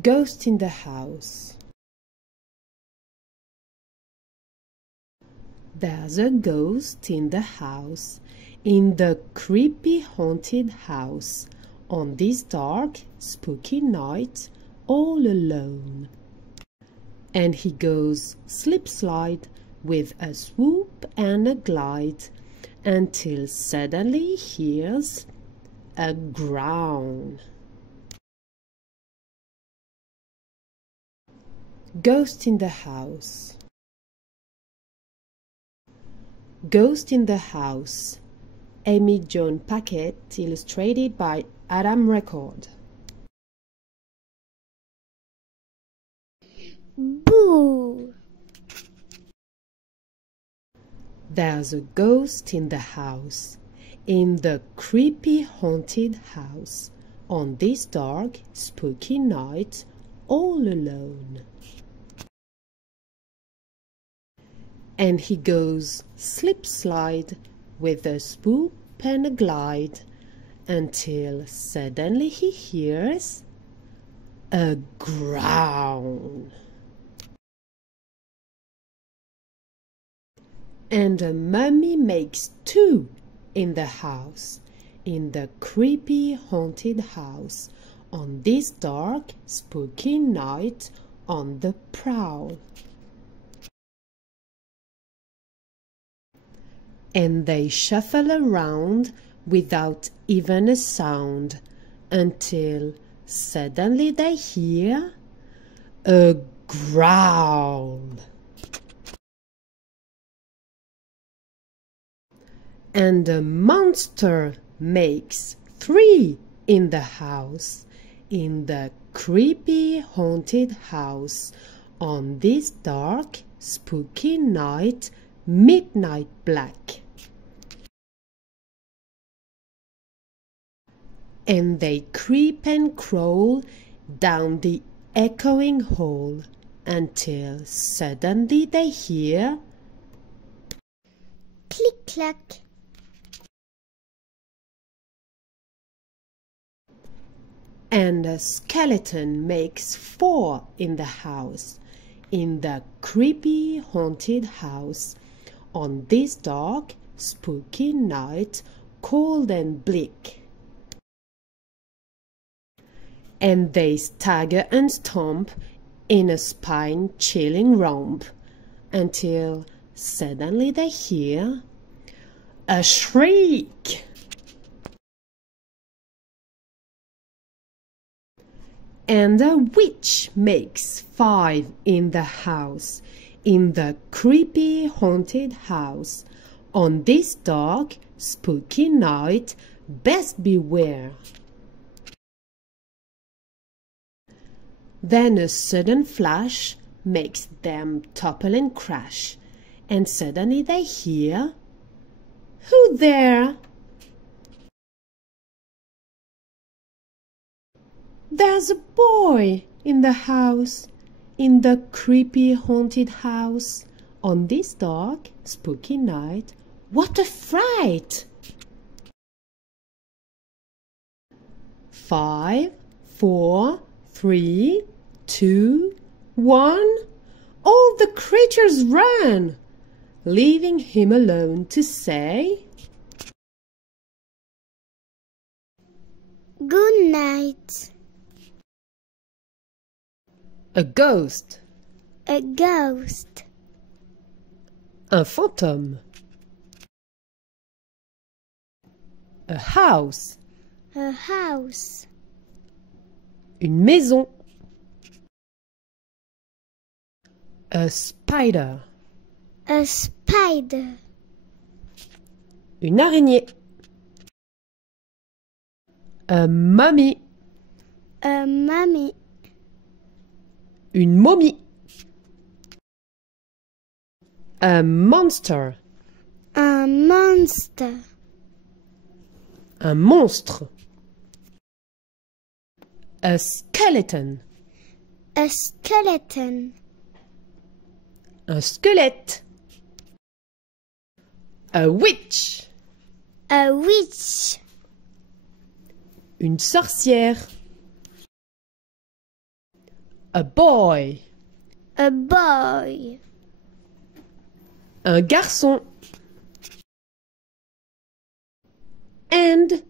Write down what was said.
Ghost in the house. There's a ghost in the house, in the creepy haunted house, on this dark, spooky night, all alone. And he goes slip-slide with a swoop and a glide, until suddenly he hears a groan. Ghost in the house. Ghost in the house. Amy John Paquette, illustrated by Adam Record. Boo! There's a ghost in the house, in the creepy haunted house, on this dark, spooky night, all alone. And he goes slip-slide with a swoop and a glide, until suddenly he hears a groan. And a mummy makes two in the house, in the creepy haunted house, on this dark, spooky night, on the prowl. And they shuffle around without even a sound, until suddenly they hear a growl. And a monster makes three in the house, in the creepy haunted house, on this dark, spooky night, midnight black. And they creep and crawl down the echoing hall, until suddenly they hear click-clack. And a skeleton makes four in the house, in the creepy haunted house, on this dark, spooky night, cold and bleak. And they stagger and stomp in a spine-chilling romp, until suddenly they hear a shriek. And a witch makes five in the house, in the creepy haunted house, on this dark, spooky night, best beware. Then a sudden flash makes them topple and crash, and suddenly they hear, "Who there?" "There's a boy in the house, in the creepy haunted house, on this dark, spooky night. What a fright!" 5, 4, 3, 2, 1. All the creatures ran, leaving him alone to say, Good night. A ghost. A ghost. Un fantôme. A house. A house. Une maison. A spider. A spider. Une araignée. A mummy. A mummy. Une momie. A monster. Un monster. Un monstre. A skeleton. A skeleton. Un squelette. A witch. A witch. Une sorcière. A boy. A boy. Un garçon. And